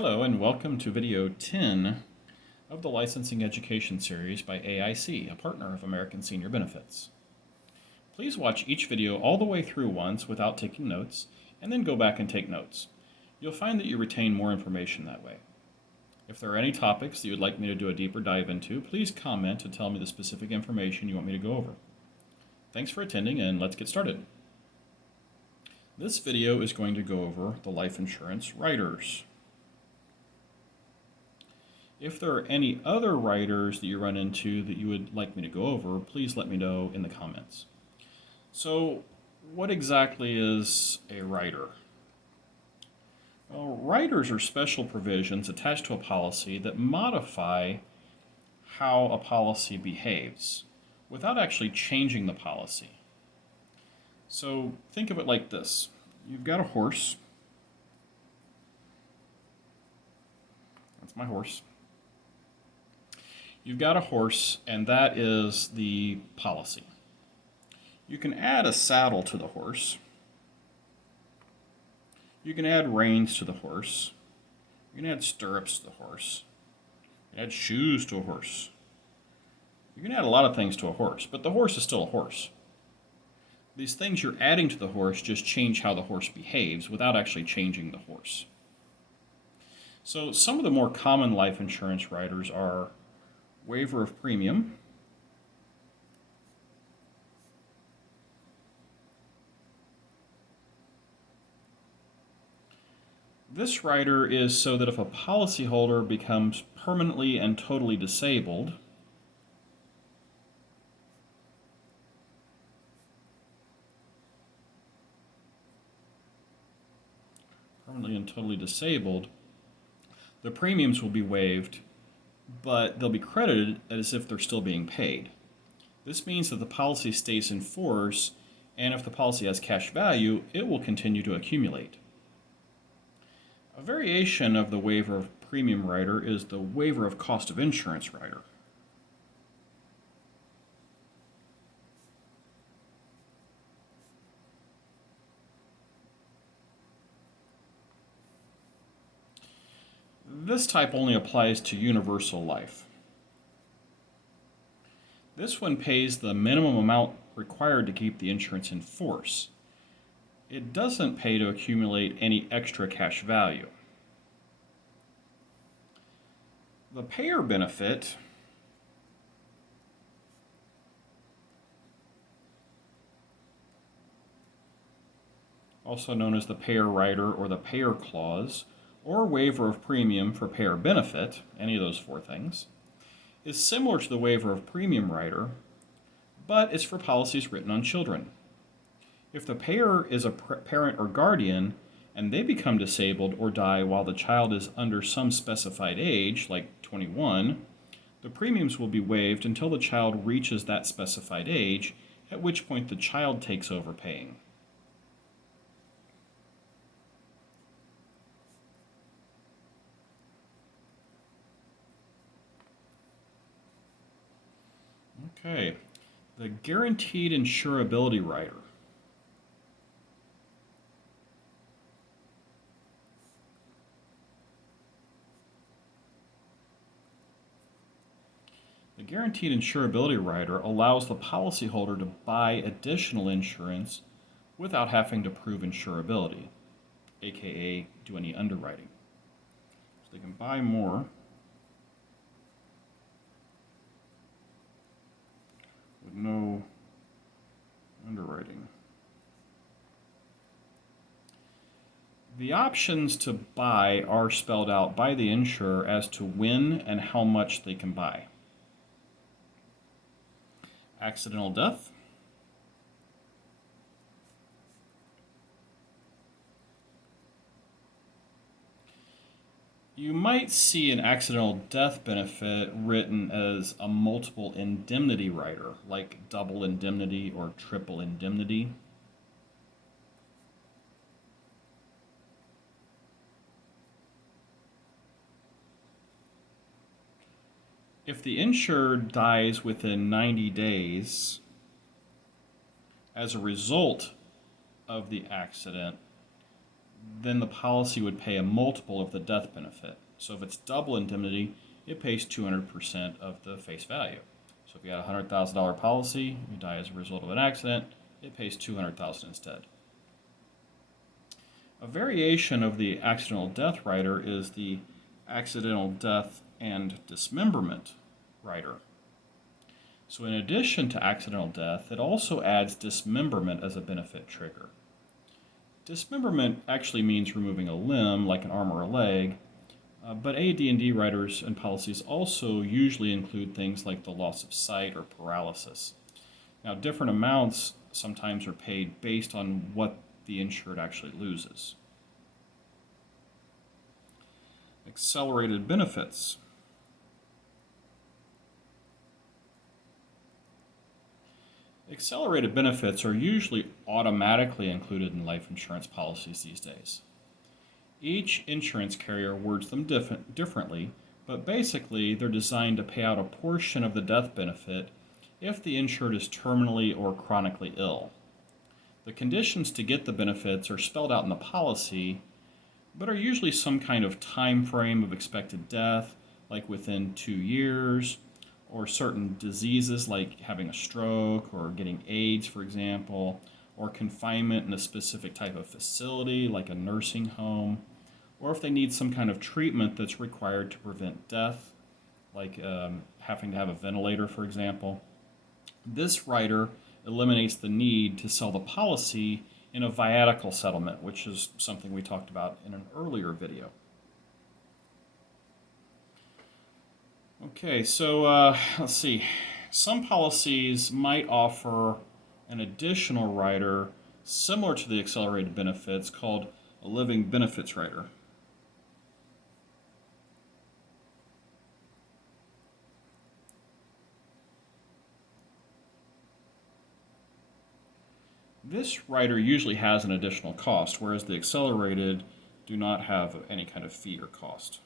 Hello and welcome to video 10 of the Licensing Education Series by AIC, a partner of American Senior Benefits. Please watch each video all the way through once without taking notes, and then go back and take notes. You'll find that you retain more information that way. If there are any topics that you'd like me to do a deeper dive into, please comment and tell me the specific information you want me to go over. Thanks for attending, and let's get started. This video is going to go over the life insurance riders. If there are any other riders that you run into that you would like me to go over, please let me know in the comments. So, what exactly is a rider? Well, riders are special provisions attached to a policy that modify how a policy behaves without actually changing the policy. So, think of it like this. You've got a horse. That's my horse. You've got a horse, and that is the policy. You can add a saddle to the horse. You can add reins to the horse. You can add stirrups to the horse. You can add shoes to a horse. You can add a lot of things to a horse, but the horse is still a horse. These things you're adding to the horse just change how the horse behaves without actually changing the horse. So some of the more common life insurance riders are waiver of premium, this rider is so that if a policyholder becomes permanently and totally disabled, the premiums will be waived, but they'll be credited as if they're still being paid. This means that the policy stays in force, and if the policy has cash value, it will continue to accumulate. A variation of the waiver of premium rider is the waiver of cost of insurance rider. This type only applies to universal life. This one pays the minimum amount required to keep the insurance in force. It doesn't pay to accumulate any extra cash value. The payer benefit also known as the payer rider or the payer clause, or waiver of premium for payer benefit, any of those four things, is similar to the waiver of premium rider, but it's for policies written on children. If the payer is a parent or guardian and they become disabled or die while the child is under some specified age, like 21, the premiums will be waived until the child reaches that specified age, at which point the child takes over paying. Okay, the guaranteed insurability rider. The guaranteed insurability rider allows the policyholder to buy additional insurance without having to prove insurability, aka do any underwriting. So they can buy more with no underwriting. The options to buy are spelled out by the insurer as to when and how much they can buy. Accidental death, you might see an accidental death benefit written as a multiple indemnity rider, like double indemnity or triple indemnity. If the insured dies within 90 days as a result of the accident, then the policy would pay a multiple of the death benefit. So if it's double indemnity, it pays 200% of the face value. So if you had a $100,000 policy, you die as a result of an accident, it pays $200,000 instead. A variation of the accidental death rider is the accidental death and dismemberment rider. So in addition to accidental death, it also adds dismemberment as a benefit trigger. Dismemberment actually means removing a limb, like an arm or a leg, but AD&D riders and policies also usually include things like the loss of sight or paralysis. Now, different amounts sometimes are paid based on what the insured actually loses. Accelerated benefits. Accelerated benefits are usually automatically included in life insurance policies these days. Each insurance carrier words them differently, but basically they're designed to pay out a portion of the death benefit if the insured is terminally or chronically ill. The conditions to get the benefits are spelled out in the policy, but are usually some kind of time frame of expected death, like within 2 years, or certain diseases like having a stroke or getting AIDS, for example, or confinement in a specific type of facility like a nursing home, or if they need some kind of treatment that's required to prevent death, like having to have a ventilator, for example. This rider eliminates the need to sell the policy in a viatical settlement, which is something we talked about in an earlier video. Okay, so let's see. Some policies might offer an additional rider similar to the accelerated benefits called a living benefits rider. This rider usually has an additional cost, whereas the accelerated do not have any kind of fee or cost.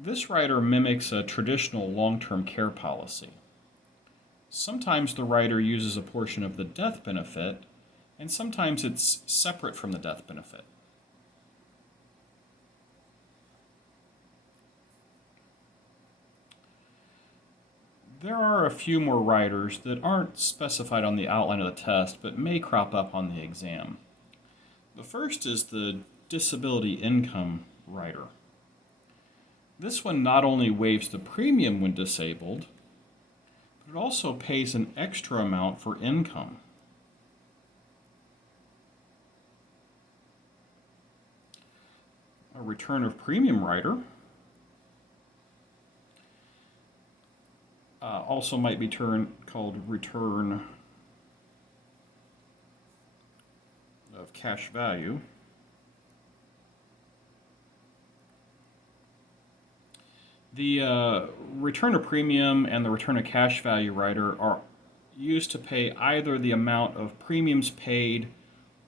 This rider mimics a traditional long-term care policy. Sometimes the rider uses a portion of the death benefit, and sometimes it's separate from the death benefit. There are a few more riders that aren't specified on the outline of the test, but may crop up on the exam. The first is the disability income rider. This one not only waives the premium when disabled, but it also pays an extra amount for income. A return of premium rider also might be called return of cash value. The return of premium and the return of cash value rider are used to pay either the amount of premiums paid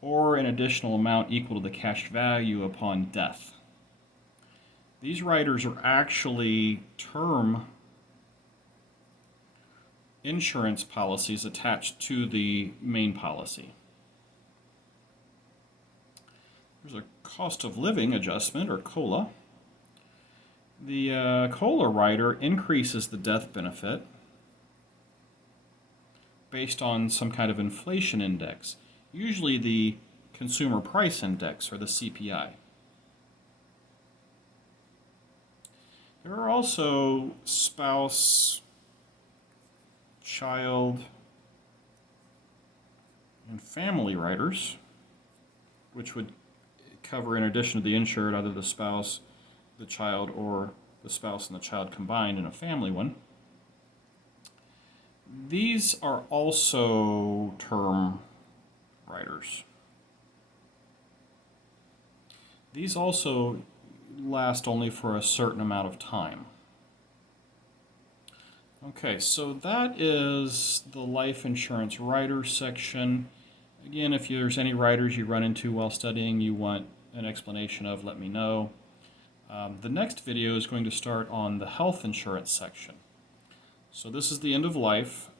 or an additional amount equal to the cash value upon death. These riders are actually term insurance policies attached to the main policy. There's a cost of living adjustment, or COLA. The COLA rider increases the death benefit based on some kind of inflation index, usually the Consumer Price Index, or the CPI. There are also spouse, child, and family riders, which would cover, in addition to the insured, either the spouse, the child, or the spouse and the child combined in a family one. These are also term riders. These also last only for a certain amount of time. Okay, so that is the life insurance rider section. Again, if there's any riders you run into while studying you want an explanation of, let me know. The next video is going to start on the health insurance section. So this is the end of life.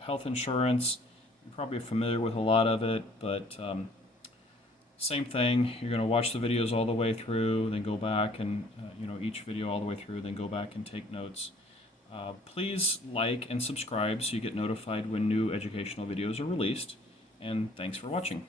Health insurance You're probably familiar with a lot of it, but same thing. You're going to watch the videos all the way through, then go back and, each video all the way through, then go back and take notes. Please like and subscribe so you get notified when new educational videos are released. And thanks for watching.